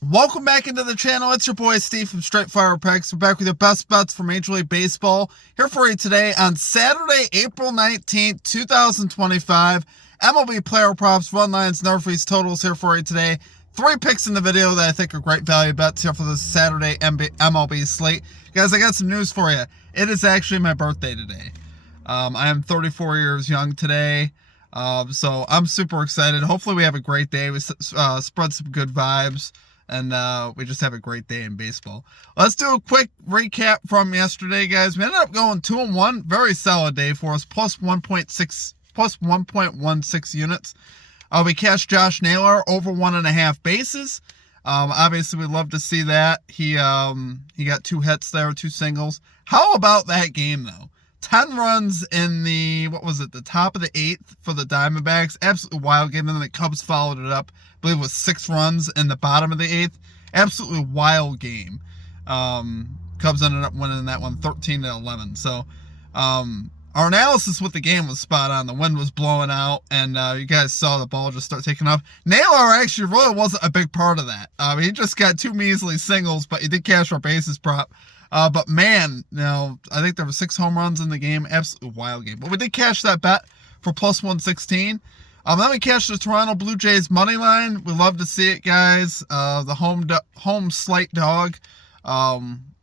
Welcome back into the channel. It's your boy Steve from Straight Fire Picks. We're back with your best bets for Major League Baseball. Here for you today on Saturday, April 19th, 2025. MLB player props, run lines, NRFI's totals here for you today. 3 picks in the video that I think are great value bets here for this Saturday MLB slate. Guys, I got some news for you. It is actually my birthday today. I am 34 years young today. So I'm super excited. Hopefully we have a great day. We spread some good vibes. And we just have a great day in baseball. Let's do a quick recap from yesterday, guys. We ended up going 2-1. Very solid day for us. Plus 1.16 units. We cashed Josh Naylor over 1.5 bases. Obviously, we'd love to see that. He got 2 hits there, 2 singles. How about that game, though? 10 runs in the top of the 8th for the Diamondbacks. Absolutely wild game. And then the Cubs followed it up. I believe it was 6 runs in the bottom of the 8th. Absolutely wild game. Cubs ended up winning that one 13-11. So our analysis with the game was spot on. The wind was blowing out, and you guys saw the ball just start taking off. Naylor actually really wasn't a big part of that. He just got 2 measly singles, but he did cash our bases prop. But man, I think there were 6 home runs in the game. Absolutely wild game. But we did cash that bet for plus 116. Then we cashed the Toronto Blue Jays money line. We love to see it, guys. The home slight dog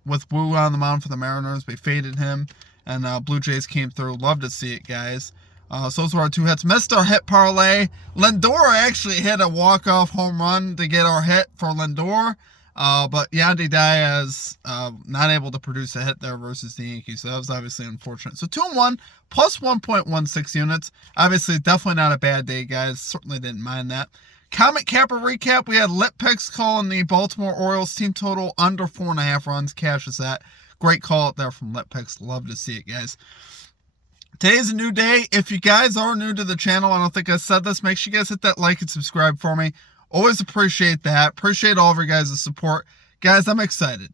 with Wu on the mound for the Mariners. We faded him, and Blue Jays came through. Love to see it, guys. So those were our 2 hits. Missed our hit parlay. Lindor actually hit a walk-off home run to get our hit for Lindor. But Yandy Diaz not able to produce a hit there versus the Yankees, so that was obviously unfortunate. So 2-1 plus 1.16 units. Obviously, definitely not a bad day, guys. Certainly didn't mind that. Comet Capper recap: we had lit picks calling the Baltimore Orioles team total under 4.5 runs. Cashes that. Great call out there from lit picks. Love to see it, guys. Today's a new day. If you guys are new to the channel, I don't think I said this, make sure you guys hit that like and subscribe for me. Always appreciate that. Appreciate all of your guys' support. Guys, I'm excited.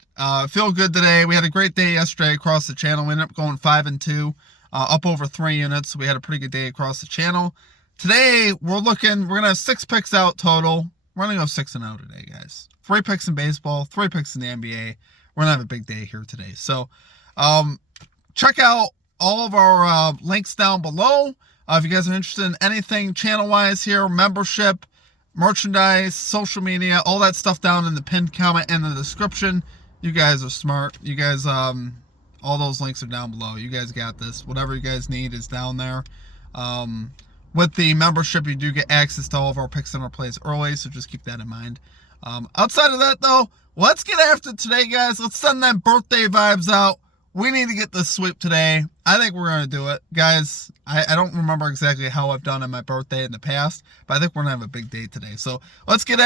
Feel good today. We had a great day yesterday across the channel. We ended up going 5-2, up over 3 units. So we had a pretty good day across the channel. Today, we're going to have 6 picks out total. We're going to go 6-0 today, guys. 3 picks in baseball, 3 picks in the NBA. We're going to have a big day here today. So, check out all of our links down below. If you guys are interested in anything channel-wise here, membership, merchandise, social media, all that stuff down in the pinned comment and the description. You guys are smart. You guys, all those links are down below. You guys got this. Whatever you guys need is down there. With the membership, you do get access to all of our picks and our plays early, so just keep that in mind. Outside of that, though, let's get after today, guys. Let's send them birthday vibes out. We need to get this sweep today. I think we're going to do it. Guys, I don't remember exactly how I've done on my birthday in the past, but I think we're going to have a big day today. So let's get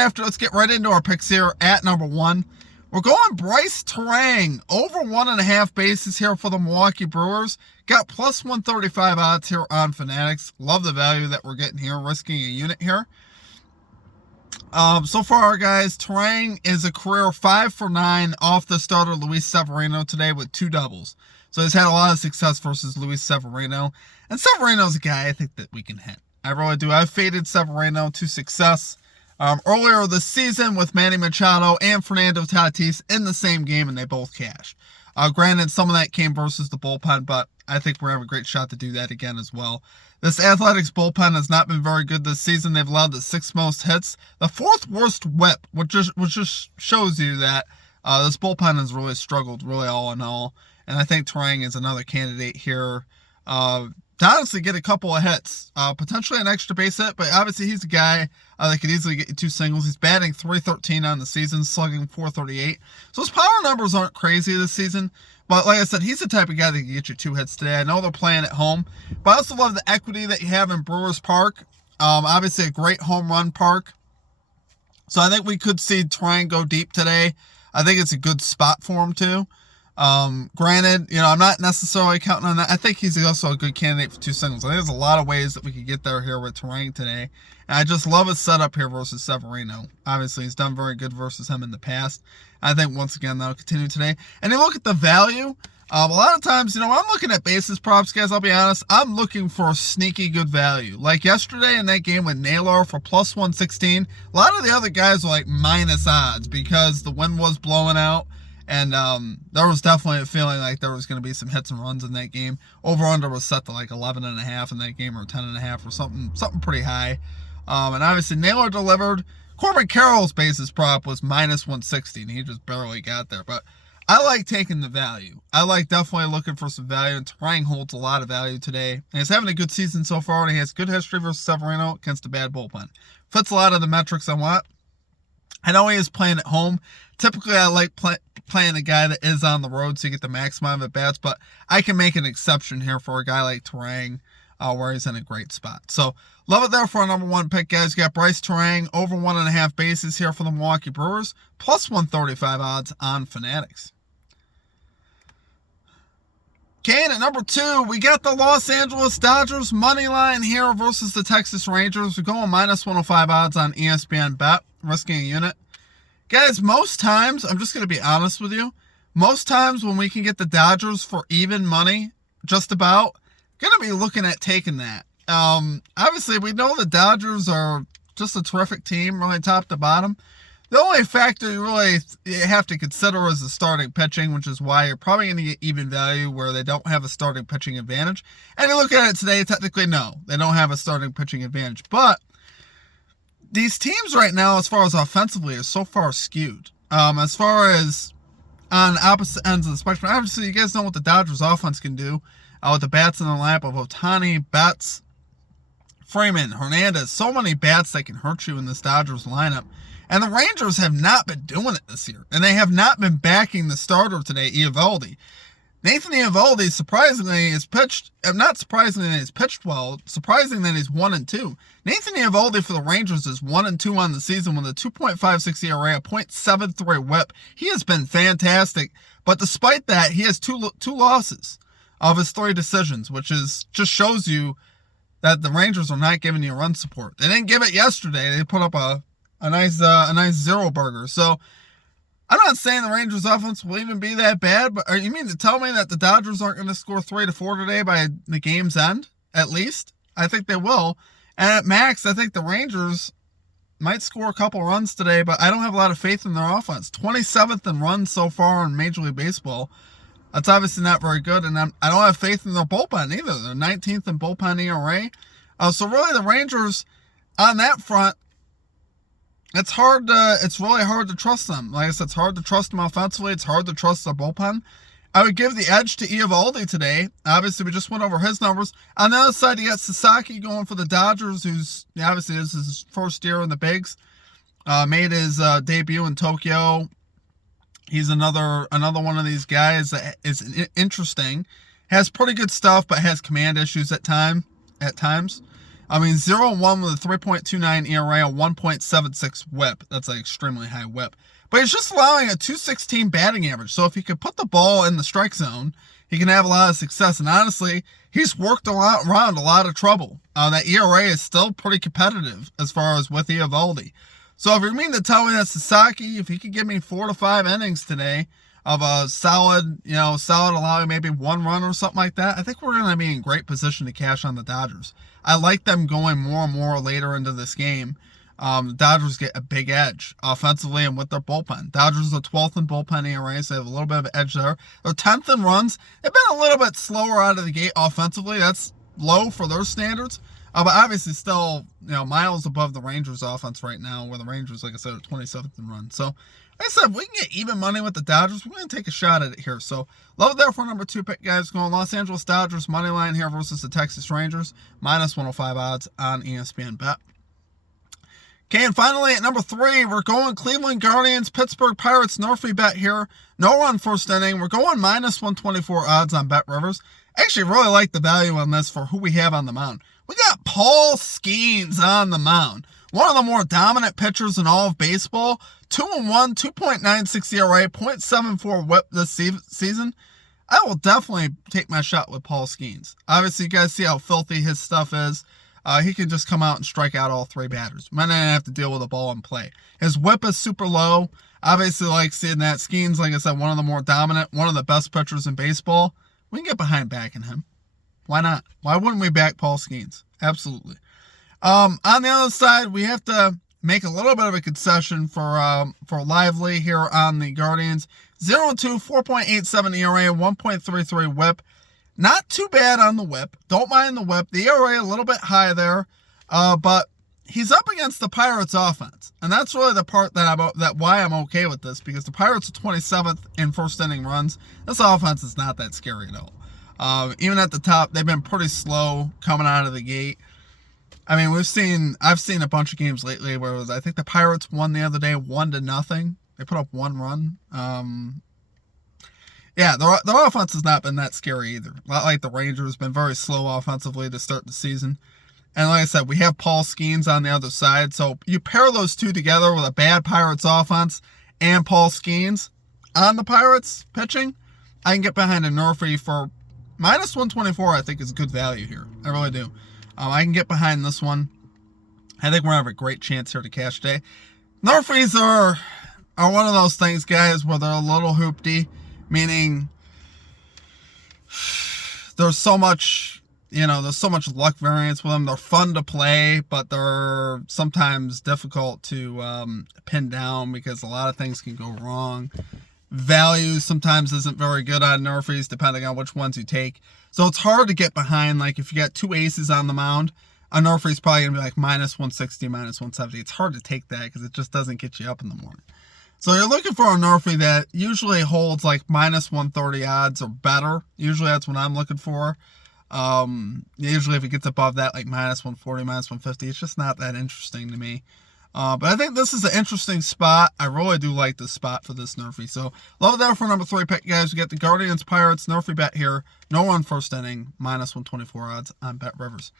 right into our picks here at number 1. We're going Bryce Terang over 1.5 bases here for the Milwaukee Brewers. Got plus 135 odds here on Fanatics. Love the value that we're getting here, risking a unit here. So far, guys, Terang is a career 5 for 9 off the starter Luis Severino today with 2 doubles. So he's had a lot of success versus Luis Severino. And Severino's a guy I think that we can hit. I really do. I've faded Severino to success earlier this season with Manny Machado and Fernando Tatis in the same game, and they both cashed. Granted, some of that came versus the bullpen, but I think we're having a great shot to do that again as well. This Athletics bullpen has not been very good this season. They've allowed the 6th most hits, the 4th worst whip, which just shows you that this bullpen has really struggled, really all in all. And I think Terang is another candidate here to honestly get a couple of hits, potentially an extra base hit, but obviously he's a guy that could easily get you 2 singles. He's batting .313 on the season, slugging .438. So his power numbers aren't crazy this season. But like I said, he's the type of guy that can get you 2 hits today. I know they're playing at home, but I also love the equity that you have in Brewers Park. Obviously a great home run park. So I think we could see Terang go deep today. I think it's a good spot for him too. Granted, I'm not necessarily counting on that. I think he's also a good candidate for 2 singles. I think there's a lot of ways that we could get there here with Terang today. And I just love his setup here versus Severino. Obviously, he's done very good versus him in the past. I think, once again, that'll continue today. And you look at the value. A lot of times, when I'm looking at basis props, guys, I'll be honest, I'm looking for sneaky good value. Like yesterday in that game with Naylor for plus 116, a lot of the other guys were like minus odds because the wind was blowing out. And there was definitely a feeling like there was going to be some hits and runs in that game. Over-under was set to like 11.5 in that game, or 10.5 or something pretty high. And obviously Naylor delivered. Corbin Carroll's basis prop was minus 160, and he just barely got there. But I like taking the value. I like definitely looking for some value, and Terang holds a lot of value today. And he's having a good season so far, and he has good history versus Severino against a bad bullpen. Fits a lot of the metrics I want. I know he is playing at home. Typically, I like playing a guy that is on the road so you get the maximum at bats, but I can make an exception here for a guy like Terang, where he's in a great spot. So, love it there for our number one pick, guys. You got Bryce Terang over 1.5 bases here for the Milwaukee Brewers, plus 135 odds on Fanatics. Okay, and at number 2, we got the Los Angeles Dodgers money line here versus the Texas Rangers. We're going minus 105 odds on ESPN Bet, risking a unit. Guys, most times, I'm just going to be honest with you, most times when we can get the Dodgers for even money, just about, going to be looking at taking that. Obviously, we know the Dodgers are just a terrific team, really top to bottom. The only factor you really have to consider is the starting pitching, which is why you're probably going to get even value where they don't have a starting pitching advantage. And you look at it today, technically, no, they don't have a starting pitching advantage. But these teams right now, as far as offensively, are so far skewed. As far as on opposite ends of the spectrum, obviously, you guys know what the Dodgers offense can do with the bats in the lap of Ohtani, Betts, Freeman, Hernandez. So many bats that can hurt you in this Dodgers lineup. And the Rangers have not been doing it this year. And they have not been backing the starter today, Eovaldi. Nathan Eovaldi, surprisingly, has pitched, not surprisingly that he's pitched well, surprising that he's 1-2. Nathan Eovaldi for the Rangers is 1-2 on the season with a 2.56 ERA, a .73 whip. He has been fantastic. But despite that, he has two losses of his 3 decisions, which is just shows you that the Rangers are not giving you run support. They didn't give it yesterday. They put up a nice zero burger. So I'm not saying the Rangers offense will even be that bad, but you mean to tell me that the Dodgers aren't going to score 3 to 4 today by the game's end? At least I think they will. And at max, I think the Rangers might score a couple runs today, but I don't have a lot of faith in their offense. 27th in runs so far in Major League Baseball. That's obviously not very good, and I don't have faith in their bullpen either. They're 19th in bullpen ERA. So really, the Rangers on that front, it's really hard to trust them. Like I said, it's hard to trust them offensively. It's hard to trust their bullpen. I would give the edge to Eovaldi today. Obviously, we just went over his numbers. On the other side, you got Sasaki going for the Dodgers, who's obviously this is his first year in the bigs. Made his debut in Tokyo. He's another one of these guys that is interesting. Has pretty good stuff, but has command issues at times. I mean, 0-1 with a 3.29 ERA, a 1.76 whip. That's an extremely high whip. But he's just allowing a 216 batting average. So if he could put the ball in the strike zone, he can have a lot of success. And honestly, he's worked around a lot of trouble. That ERA is still pretty competitive as far as with Eovaldi. So if you mean to tell me that Sasaki, if he could give me 4 to 5 innings today of a solid allowing maybe 1 run or something like that, I think we're going to be in great position to cash on the Dodgers. I like them going more and more later into this game. The Dodgers get a big edge offensively and with their bullpen. Dodgers are 12th in bullpen ERA, so they have a little bit of an edge there. They're 10th in runs. They've been a little bit slower out of the gate offensively. That's low for their standards. But obviously still, miles above the Rangers offense right now, where the Rangers, like I said, are 27th in runs. So, like I said, if we can get even money with the Dodgers, we're going to take a shot at it here. So, love it there for number 2 pick, guys. Going Los Angeles Dodgers money line here versus the Texas Rangers. Minus 105 odds on ESPN Bet. Okay, and finally at number 3, we're going Cleveland Guardians, Pittsburgh Pirates, NRFI Bet here. No run first inning. We're going minus 124 odds on Bet Rivers. Actually, really like the value on this for who we have on the mound. We got Paul Skeens on the mound. One of the more dominant pitchers in all of baseball. 2-1, 2.96 ERA, .74 whip this season. I will definitely take my shot with Paul Skeens. Obviously, you guys see how filthy his stuff is. He can just come out and strike out all 3 batters. Might not have to deal with the ball in play. His whip is super low. Obviously, like seeing that. Skeens, like I said, one of the more dominant, one of the best pitchers in baseball. We can get behind backing him. Why not? Why wouldn't we back Paul Skeens? Absolutely. On the other side, we have to make a little bit of a concession for Lively here on the Guardians. 0-2, 4.87 ERA, 1.33 WHIP. Not too bad on the WHIP. Don't mind the WHIP. The ERA a little bit high there, but he's up against the Pirates offense. And that's really the part why I'm okay with this, because the Pirates are 27th in first inning runs. This offense is not that scary at all. Even at the top, they've been pretty slow coming out of the gate. I mean, I've seen a bunch of games lately where I think the Pirates won the other day 1-0. They put up 1 run. Yeah, their offense has not been that scary either. Not like the Rangers, been very slow offensively to start the season. And like I said, we have Paul Skeens on the other side. So you pair those two together with a bad Pirates offense and Paul Skeens on the Pirates pitching, I can get behind a NRFI for minus 124. I think is good value here. I really do. I can get behind this one. I think we're going to have a great chance here to cash today. NRFIs are one of those things, guys, where they're a little hoopty, meaning there's so much luck variance with them. They're fun to play, but they're sometimes difficult to pin down because a lot of things can go wrong. Value sometimes isn't very good on NRFIs, depending on which ones you take. So it's hard to get behind. Like if you got 2 aces on the mound, a NRFI is probably going to be like minus 160, minus 170. It's hard to take that because it just doesn't get you up in the morning. So you're looking for a NRFI that usually holds like minus 130 odds or better. Usually that's what I'm looking for. Usually if it gets above that, like minus 140, minus 150, it's just not that interesting to me. But I think this is an interesting spot. I really do like this spot for this NRFI. So love it there for number 3 pick, guys. We get the Guardians Pirates NRFI bet here. No run first inning, minus 124 odds on Bet Rivers.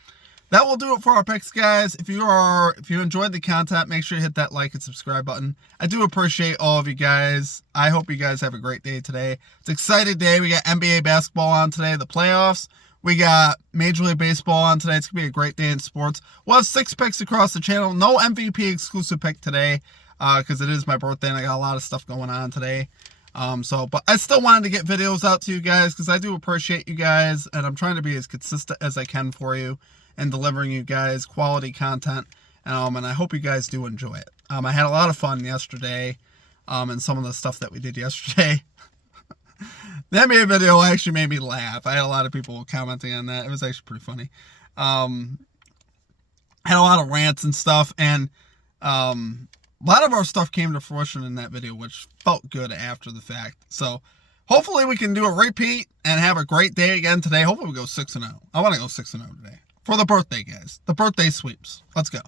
That will do it for our picks, guys. If you enjoyed the content, make sure you hit that like and subscribe button. I do appreciate all of you guys. I hope you guys have a great day today. It's an exciting day. We got NBA basketball on today, the playoffs. We got Major League Baseball on today. It's going to be a great day in sports. We'll have 6 picks across the channel. No MVP exclusive pick today because it is my birthday and I got a lot of stuff going on today. But I still wanted to get videos out to you guys because I do appreciate you guys. And I'm trying to be as consistent as I can for you and delivering you guys quality content. And I hope you guys do enjoy it. I had a lot of fun yesterday and some of the stuff that we did yesterday. The NBA video actually made me laugh. I had a lot of people commenting on that. It was actually pretty funny. Had a lot of rants and stuff, and a lot of our stuff came to fruition in that video, which felt good after the fact. So hopefully we can do a repeat and have a great day again today. Hopefully we go 6-0. I want to go 6-0 today for the birthday, guys. The birthday sweeps. Let's go.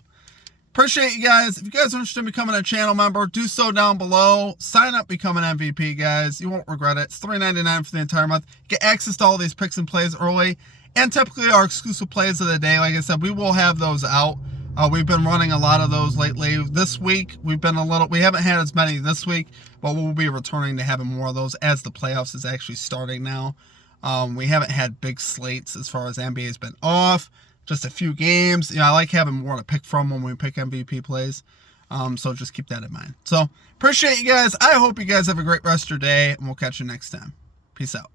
Appreciate you guys. If you guys are interested in becoming a channel member, do so down below. Sign up, become an MVP, guys. You won't regret it. It's $3.99 for the entire month. Get access to all these picks and plays early. And typically our exclusive plays of the day, like I said, we will have those out. We've been running a lot of those lately. This week, we haven't had as many this week, but we'll be returning to having more of those as the playoffs is actually starting now. We haven't had big slates as far as NBA has been off. Just a few games. I like having more to pick from when we pick MVP plays. So just keep that in mind. So appreciate you guys. I hope you guys have a great rest of your day, and we'll catch you next time. Peace out.